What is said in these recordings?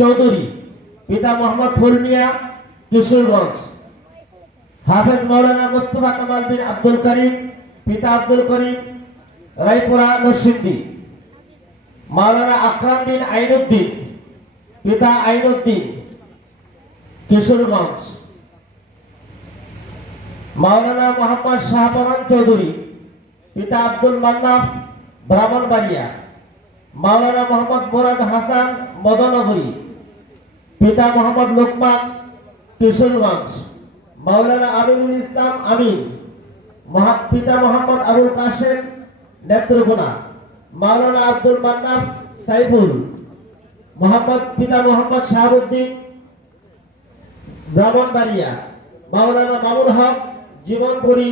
চৌধুরী, পিতা মোহাম্মদ ফুল মিয়া কিশোরগঞ্জ। হাফেজ মৌলানা মুস্তফা কামাল বিন আব্দুল করিম, পিতা আব্দুল করিম, রায়পুরা নরসিংদী। মাওলানা আকরাম বিন আইনুদ্দিন, পিতা আইনুদ্দিন, কিশোরগঞ্জ। মাওলানা মোহাম্মদ শাহপরান চৌধুরী, পিতা আব্দুল মান্নাফ, ব্রাহ্মণবাড়িয়া। মাওলানা মোহাম্মদ মুরাদ হাসান মদনগরী, পিতা মোহাম্মদ লোকমান কিশোরগঞ্জ, মাওলানা আমিনুল ইসলাম আমিন পিতা মোহাম্মদ আবুল কাশেম নেত্রকোনা, মাওলানা আব্দুল মান্নাফ সাইফুল, মোহাম্মদ পিতা মোহাম্মদ শাহাবুদ্দিন ব্রাহ্মণবাড়িয়া, মাওলানা মামুন হক জীবনপুরী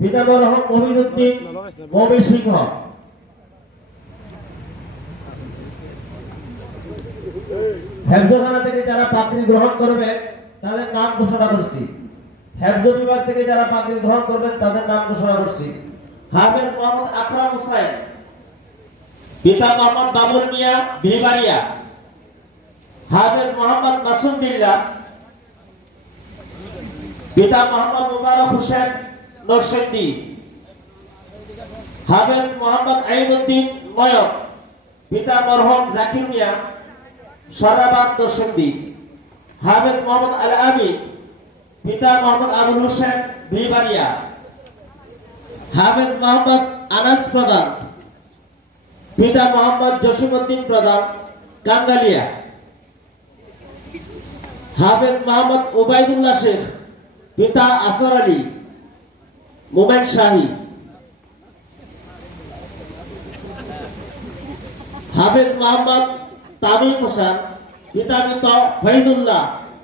পিতামহ হক মহিদুদ্দিন মমি সিংহ। হেফজখানা থেকে যারা পাত্রী গ্রহণ করবে, তাদের নাম ঘোষণা করছি। হেফজ বিভাগ থেকে যারা পাত্রী গ্রহণ করবেন তাদের নাম ঘোষণা করছি। হাফেজ মোহাম্মদ আকরাম হুসাইন, পিতা মোহাম্মদ বাবুল মিয়া ভিবারিয়া হাফেজ মোহাম্মদ মাসুম বিল্লাহ পিতা মোহাম্মদ মুবারক হোসেন নরসিংদী, হাফেজ মোহাম্মদ আইনুদ্দিন ময়ক, পিতা মরহম জাকির মিয়া সরাবাদ নরসিংদী হাফেজ মোহাম্মদ আল আমিন, পিতা মোহাম্মদ আবুল হোসেন ভিবারিয়া হাফেজ মোহাম্মদ আনাস প্রধান, পিতা মোহাম্মদ জসিমউদ্দিন প্রধান কাঙ্গালিয়া হাফেজ মোহাম্মদ ওবায়দুল্লাহ শেখ, পিতা আসর আলী, মোমেন শাহী। হাফেজ মোহাম্মদ তামিম হোসেন পিতা মৃত ফৈদুল্লাহ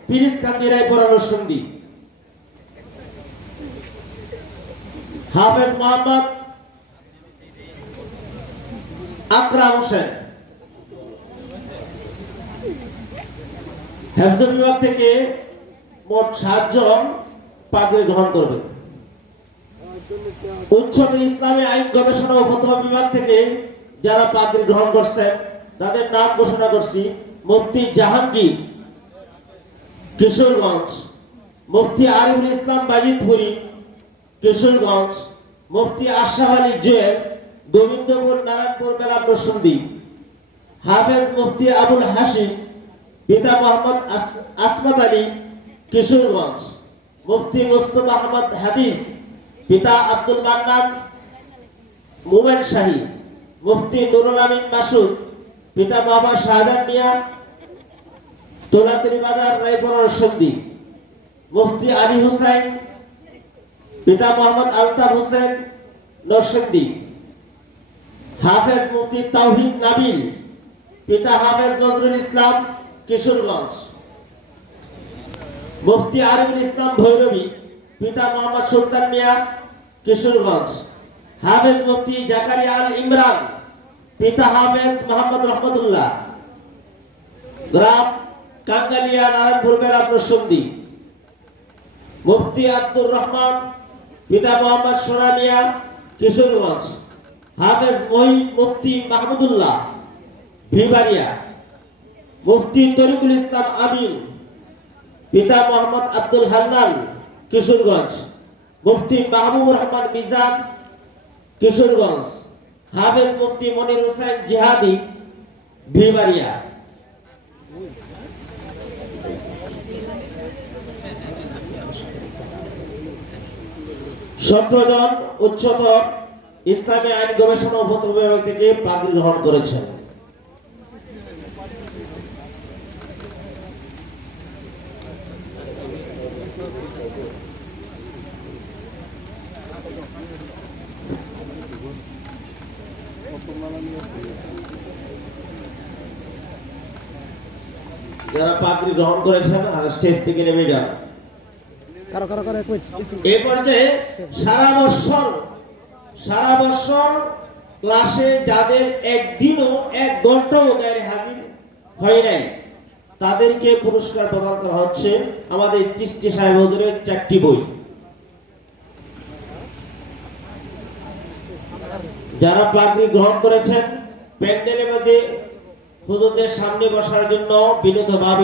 পিরিস কান্দি রায়পুরা নরসিংদী হাফেজ মোহাম্মদ আকরা হোসেন। হেফজ বিভাগ থেকে মোট সাতজন পাদ্রী গ্রহণ করবে উচ্চতর ইসলামী আইন গবেষণা ও ফতোয়া বিভাগ থেকে যারা পাদ্রী গ্রহণ করছেন তাদের নাম ঘোষণা করছি মুফতি জাহাঙ্গীর কিশোরগঞ্জ, মুফতি আরিফুল ইসলাম বাজিতপুরি কিশোরগঞ্জ, মুফতি আশরাফ আলী জুয়েল, গোবিন্দপুর নারায়ণপুর মেলা প্রসন্দী হাফেজ মুফতি আবুল হাসিম পিতা মোহাম্মদ আস- আসমাত আলী কিশোরগঞ্জ, মুফতি মুস্তফা আহমদ হাদিস পিতা আব্দুল মান্নান মোমেন শাহী, মুফতি নুরুল আমিন মাসুদ পিতা মোহাম্মদ শাহজাহান মিয়া তোলাতরি বাজার, রায়পুর সন্ধি মুফতি আলী হুসাইন, পিতা মোহাম্মদ আলতাফ হোসেন, নরসিংদী। হাফেজ মুফতি তাওহিদ নাবিল, পিতা হাফেজ নজরুল ইসলাম, কিশোরগঞ্জ। মুফতি আরিফুল ইসলাম ভৈরবী, পিতা মোহাম্মদ সুলতান মিয়া, কিশোরগঞ্জ। হাফেজ মুফতি জাকারিয়া আল ইমরান পিতা হাফেজ মোহাম্মদ রহমতুল্লাহ। গ্রাম কাঙ্গালিয়া নারায়ণপুর মেলা প্রসন্দী মুফতি আব্দুর রহমান, পিতা মোহাম্মদ সোনা মিয়া কিশোরগঞ্জ। হাফেজ মহিন মুফতি মাহমুদুল্লাহ ভিবারিয়া মুফতি তরিকুল ইসলাম আমিন, পিতা মোহাম্মদ আব্দুল হান্নান, কিশোরগঞ্জ। মুফতি মাহবুবুর রহমান মিজান, কিশোরগঞ্জ। হাফেজ মুফতি মনির হোসেন জিহাদি ভিবারিয়া সতেরো উচ্চতর ইসলামী আইন গবেষণা ফতোয়া বিভাগ থেকে পাগড়ি গ্রহণ করেছেন। যারা পাগড়ি গ্রহণ করেছেন আর স্টেজ থেকে নেমে যান। কারও কারও কারও এই পর্যায়ে সারা বছর সারা বছর ক্লাসে যাদের একদিনও এক ঘন্টাও গায়ে হাজির হয় নাই তাদেরকে পুরস্কার প্রদান করা হচ্ছে। আমাদের চিস্তি সাহেব চারটি বই। যারা পাগড়ি গ্রহণ করেছেন প্যান্ডেলের মধ্যে হুজুরদের সামনে বসার জন্য বিনীতভাবে